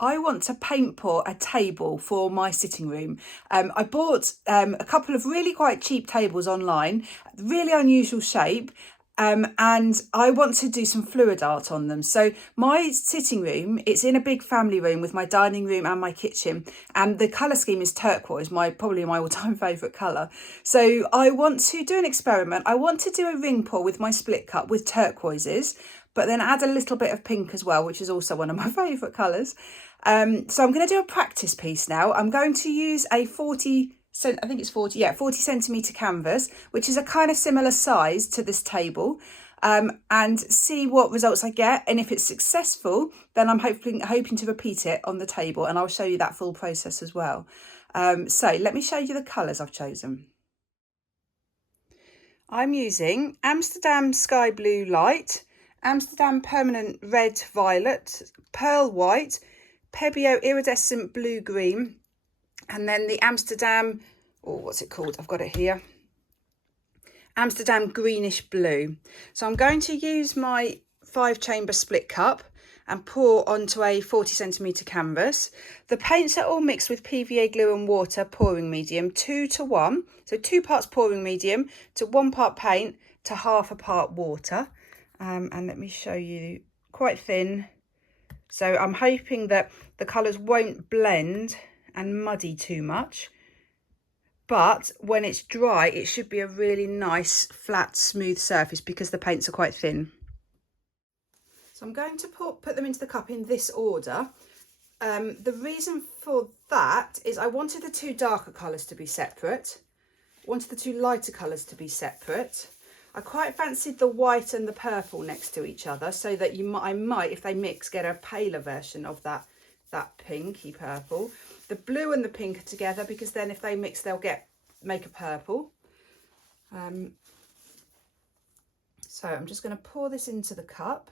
I want to paint pour a table for my sitting room. I bought a couple of really quite cheap tables online, really unusual shape, and I want to do some fluid art on them. So my sitting room, it's in a big family room with my dining room and my kitchen, and the colour scheme is turquoise, probably my all-time favourite colour. So I want to do an experiment. I want to do a ring pour with my split cup with turquoises, but then add a little bit of pink as well, which is also one of my favourite colours. So I'm going to do a practice piece now. I'm going to use a 40 centimetre canvas, which is a kind of similar size to this table, and see what results I get. And if it's successful, then I'm hoping to repeat it on the table, and I'll show you that full process as well. So let me show you the colours I've chosen. I'm using Amsterdam Sky Blue Light, Amsterdam Permanent Red Violet, Pearl White, Pebeo Iridescent Blue Green, and then the Amsterdam, what's it called? I've got it here. Amsterdam Greenish Blue. So I'm going to use my 5-chamber split cup and pour onto a 40 centimetre canvas. The paints are all mixed with PVA glue and water pouring medium, 2:1. So 2 parts pouring medium to 1 part paint to half a part water. And let me show you, quite thin. So I'm hoping that the colours won't blend and muddy too much, but when it's dry it should be a really nice flat smooth surface because the paints are quite thin. So I'm going to put them into the cup in this order. The reason for that is I wanted the 2 darker colours to be separate, wanted the 2 lighter colours to be separate. I quite fancied the white and the purple next to each other, so that I might, if they mix, get a paler version of that pinky purple. The blue and the pink are together because then if they mix, they'll make a purple. So I'm just going to pour this into the cup.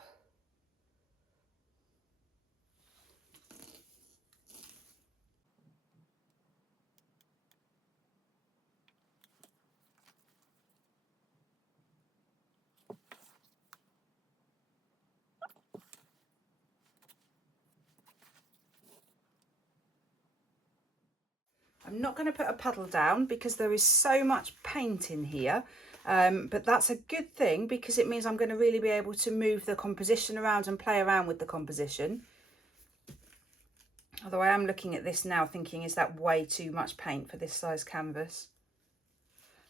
I'm not going to put a puddle down because there is so much paint in here, but that's a good thing because it means I'm going to really be able to move the composition around and play around with the composition. Although I am looking at this now thinking, is that way too much paint for this size canvas?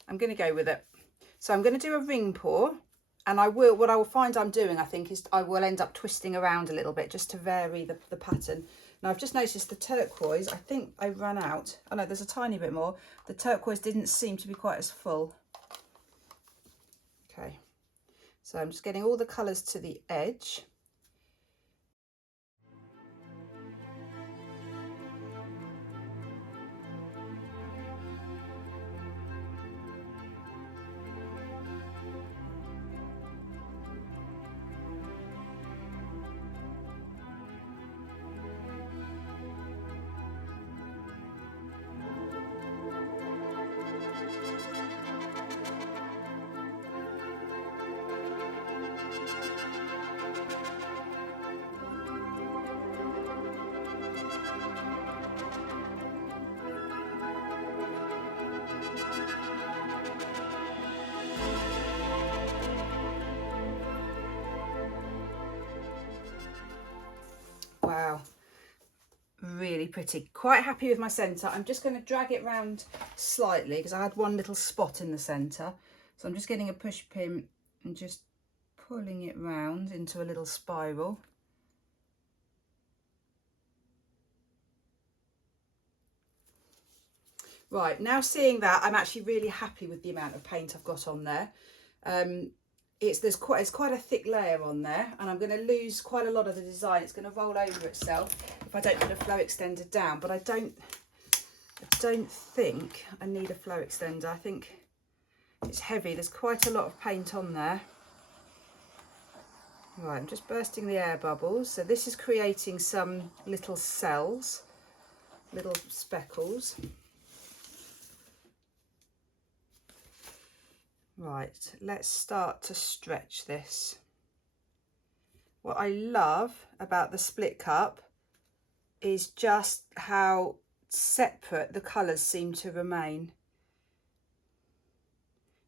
I'm going to go with it. So I'm going to do a ring pour, and what I will find I'm doing, I think, is I will end up twisting around a little bit just to vary the pattern. Now I've just noticed the turquoise, I think I ran out. Oh no, there's a tiny bit more. The turquoise didn't seem to be quite as full. Okay, so I'm just getting all the colours to the edge. Wow, really pretty. Quite happy with my centre. I'm just going to drag it round slightly because I had one little spot in the centre. So I'm just getting a push pin and just pulling it round into a little spiral. Right, now seeing that, I'm actually really happy with the amount of paint I've got on there. It's quite a thick layer on there, and I'm going to lose quite a lot of the design. It's going to roll over itself if I don't put a flow extender down, but I don't think I need a flow extender. I think it's heavy. There's quite a lot of paint on there. Right, I'm just bursting the air bubbles. So this is creating some little cells, little speckles. Right, let's start to stretch this. What I love about the split cup is just how separate the colours seem to remain.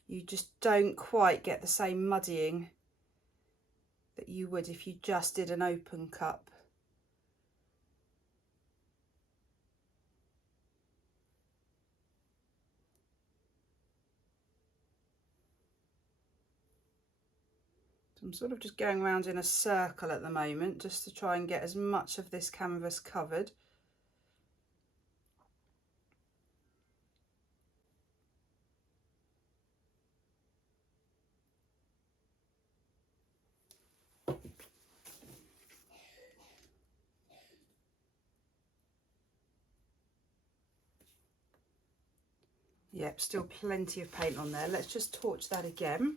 You just don't quite get the same muddying that you would if you just did an open cup. So I'm sort of just going around in a circle at the moment just to try and get as much of this canvas covered. Yep, still plenty of paint on there. Let's just torch that again.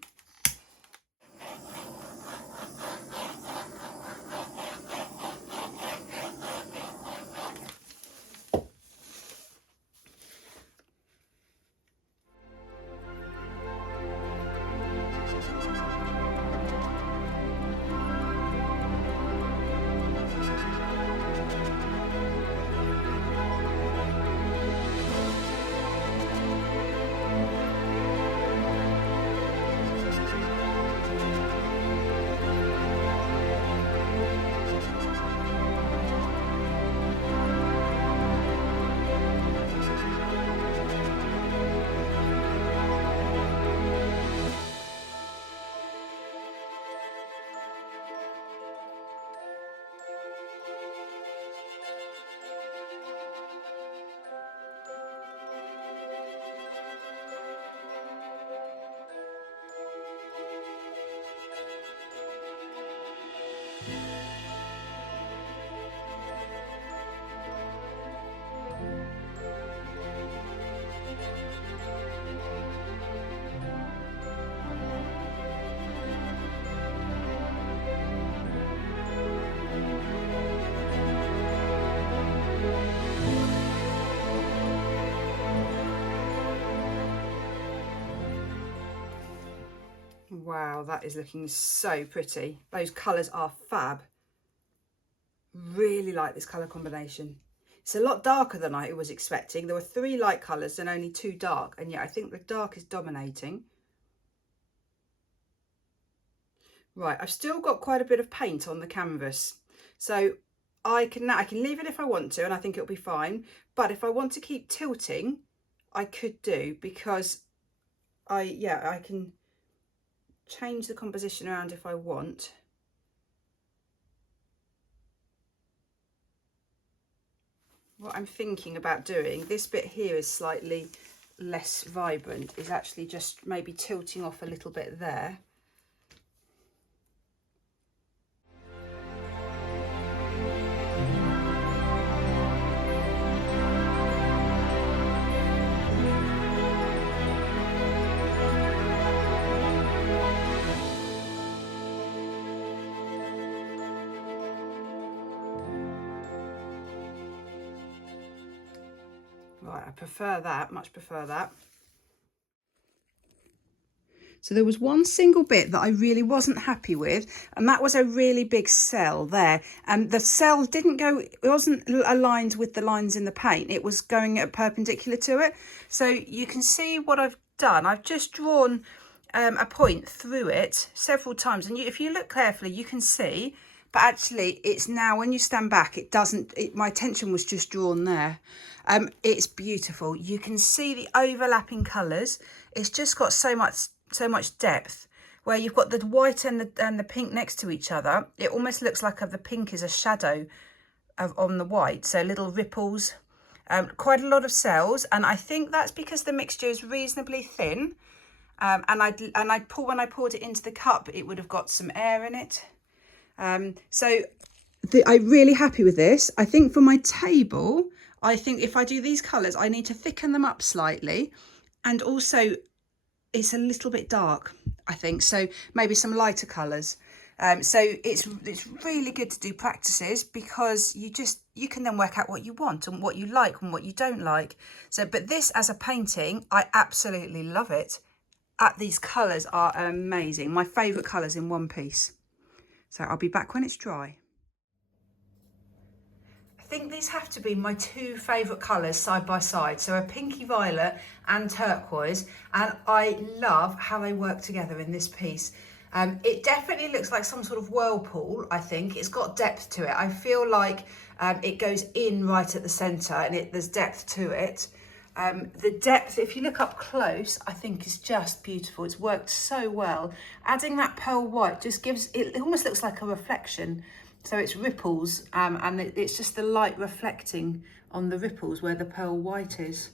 Wow, that is looking so pretty. Those colours are fab. Really like this colour combination. It's a lot darker than I was expecting. There were 3 light colours and only 2 dark, and yet I think the dark is dominating. Right, I've still got quite a bit of paint on the canvas, so I can leave it if I want to, and I think it'll be fine. But if I want to keep tilting, I could do, because I can change the composition around if I want. What I'm thinking about doing, this bit here is slightly less vibrant, is actually just maybe tilting off a little bit there. Right, I prefer that, much prefer that. So there was one single bit that I really wasn't happy with, and that was a really big cell there. And the cell it wasn't aligned with the lines in the paint. It was going at perpendicular to it. So you can see what I've done. I've just drawn a point through it several times. And if you look carefully, you can see, but actually it's now, when you stand back, my attention was just drawn there. It's beautiful. You can see the overlapping colours. It's just got so much depth, where you've got the white and the pink next to each other. It almost looks like the pink is a shadow on the white, so little ripples. Quite a lot of cells, and I think that's because the mixture is reasonably thin. And when I poured it into the cup, it would have got some air in it. I'm really happy with this. I think for my table, I think if I do these colours, I need to thicken them up slightly, and also it's a little bit dark, I think, so maybe some lighter colours. So it's really good to do practices, because you can then work out what you want and what you like and what you don't like. So, but this as a painting, I absolutely love it. These colours are amazing. My favourite colours in one piece. So I'll be back when it's dry. think these have to be my two favourite colours side by side. So a pinky violet and turquoise. And I love how they work together in this piece. It definitely looks like some sort of whirlpool, I think. It's got depth to it. I feel like it goes in right at the centre and there's depth to it. The depth, if you look up close, I think is just beautiful. It's worked so well. Adding that pearl white just gives, it almost looks like a reflection. So it's ripples and it's just the light reflecting on the ripples where the pearl white is.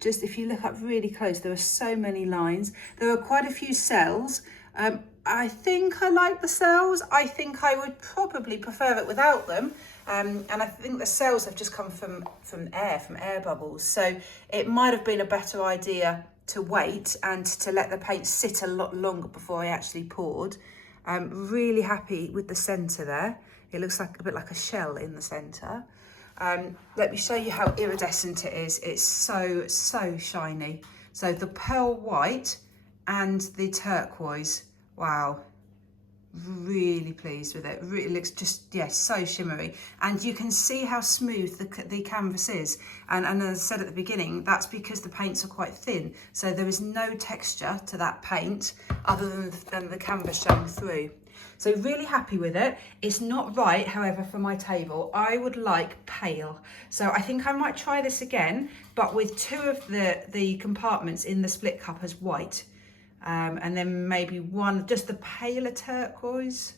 Just if you look up really close, there are so many lines. There are quite a few cells. I think I like the cells. I think I would probably prefer it without them. And I think the cells have just come from air bubbles. So it might have been a better idea to wait and to let the paint sit a lot longer before I actually poured. I'm really happy with the centre there. It looks like a bit like a shell in the centre. Let me show you how iridescent it is. It's so, so shiny. So the pearl white and the turquoise, wow. Really pleased with it. Really looks just, yeah, so shimmery. And you can see how smooth the canvas is. And as I said at the beginning, that's because the paints are quite thin. So there is no texture to that paint other than the canvas showing through. So really happy with it. It's not right, however, for my table. I would like pale. So I think I might try this again, but with two of the compartments in the split cup as white. And then maybe one, just the paler turquoise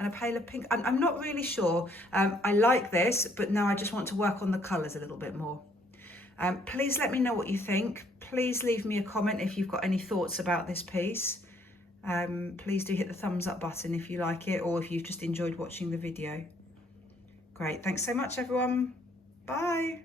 and a paler pink. I'm not really sure. I like this, but now I just want to work on the colours a little bit more. Please let me know what you think. Please leave me a comment if you've got any thoughts about this piece. Please do hit the thumbs up button if you like it or if you've just enjoyed watching the video. Great, thanks so much everyone. Bye.